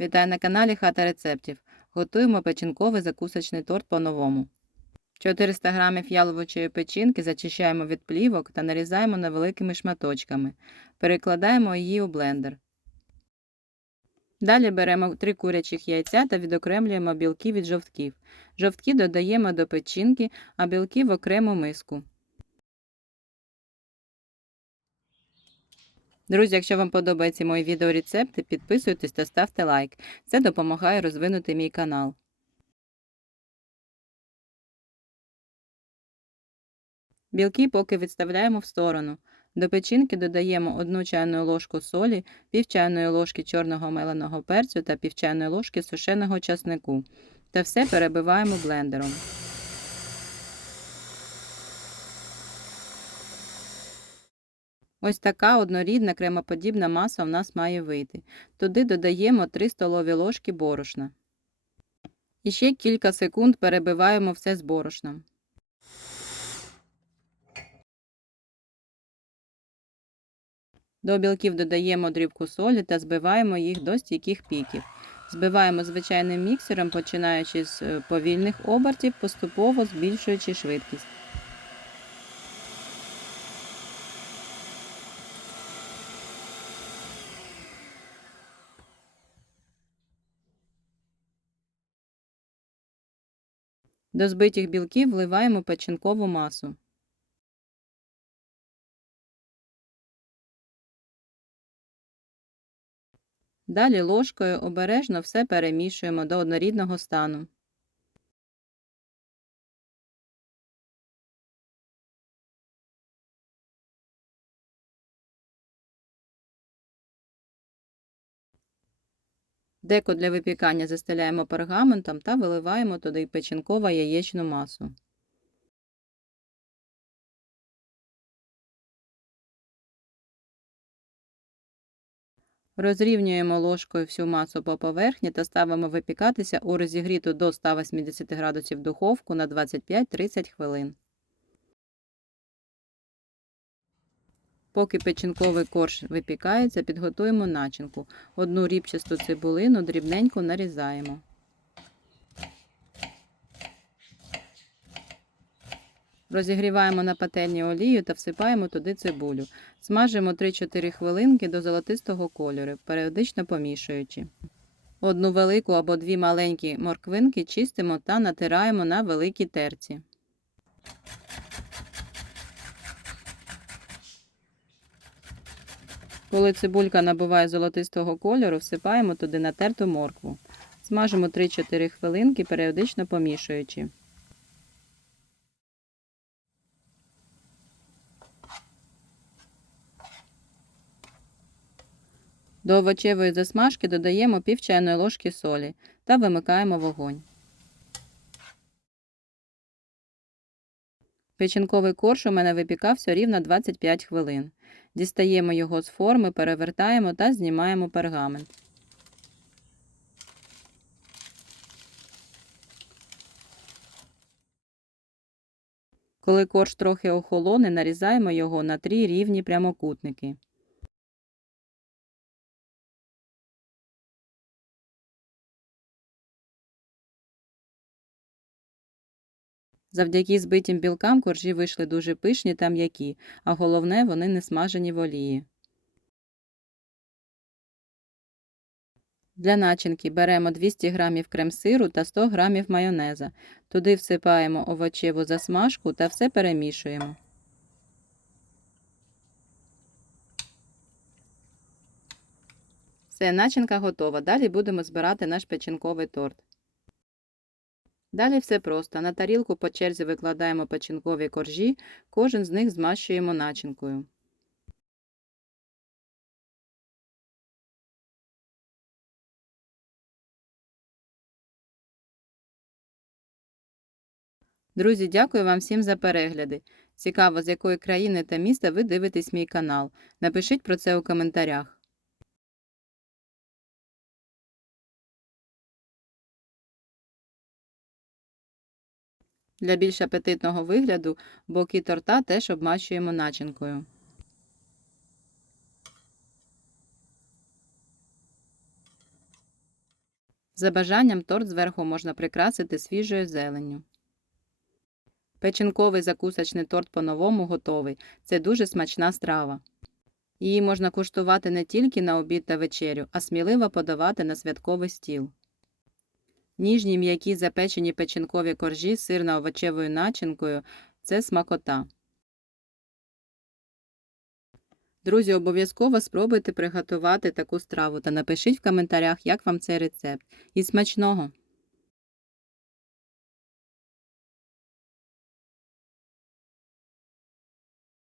Вітаю на каналі Хата рецептів. Готуємо печінковий закусочний торт по-новому. 400 г яловичої печінки зачищаємо від плівок та нарізаємо невеликими шматочками. Перекладаємо її у блендер. Далі беремо 3 курячих яйця та відокремлюємо білки від жовтків. Жовтки додаємо до печінки, а білки в окрему миску. Друзі, якщо вам подобаються мої відеорецепти, підписуйтесь та ставте лайк. Це допомагає розвинути мій канал. Білки поки відставляємо в сторону. До печінки додаємо 1 чайну ложку солі, пів чайної ложки чорного меленого перцю та пів чайної ложки сушеного часнику. Та все перебиваємо блендером. Ось така однорідна кремоподібна маса в нас має вийти. Туди додаємо 3 столові ложки борошна. І ще кілька секунд перебиваємо все з борошном. До білків додаємо дрібку солі та збиваємо їх до стійких піків. Збиваємо звичайним міксером, починаючи з е, повільних обертів, поступово збільшуючи швидкість. До збитих білків вливаємо печінкову масу. Далі ложкою обережно все перемішуємо до однорідного стану. Деко для випікання застеляємо пергаментом та виливаємо туди печінково яєчну масу. Розрівнюємо ложкою всю масу по поверхні та ставимо випікатися у розігріту до 180 градусів духовку на 25-30 хвилин. Поки печінковий корж випікається, підготуємо начинку. Одну рібчасту цибулину дрібненько нарізаємо. Розігріваємо на пательні олію та всипаємо туди цибулю. Смажимо 3-4 хвилинки до золотистого кольору, періодично помішуючи. Одну велику або дві маленькі морквинки чистимо та натираємо на великій терці. Коли цибулька набуває золотистого кольору, всипаємо туди натерту моркву. Смажимо 3-4 хвилинки, періодично помішуючи. До овочевої засмажки додаємо пів чайної ложки солі та вимикаємо вогонь. Печінковий корж у мене випікався рівно 25 хвилин. Дістаємо його з форми, перевертаємо та знімаємо пергамент. Коли корж трохи охолоне, нарізаємо його на три рівні прямокутники. Завдяки збитим білкам коржі вийшли дуже пишні та м'які, а головне, вони не смажені в олії. Для начинки беремо 200 г крем-сиру та 100 г майонеза. Туди всипаємо овочеву засмажку та все перемішуємо. Все, начинка готова. Далі будемо збирати наш печінковий торт. Далі все просто. На тарілку по черзі викладаємо печінкові коржі, кожен з них змащуємо начинкою. Друзі, дякую вам всім за перегляди. Цікаво, з якої країни та міста ви дивитесь мій канал. Напишіть про це у коментарях. Для більш апетитного вигляду боки торта теж обмащуємо начинкою. За бажанням торт зверху можна прикрасити свіжою зеленню. Печінковий закусочний торт по-новому готовий. Це дуже смачна страва. Її можна куштувати не тільки на обід та вечерю, а сміливо подавати на святковий стіл. Ніжні м'які запечені печінкові коржі з сирно-овочевою начинкою – це смакота. Друзі, обов'язково спробуйте приготувати таку страву та напишіть в коментарях, як вам цей рецепт. І смачного!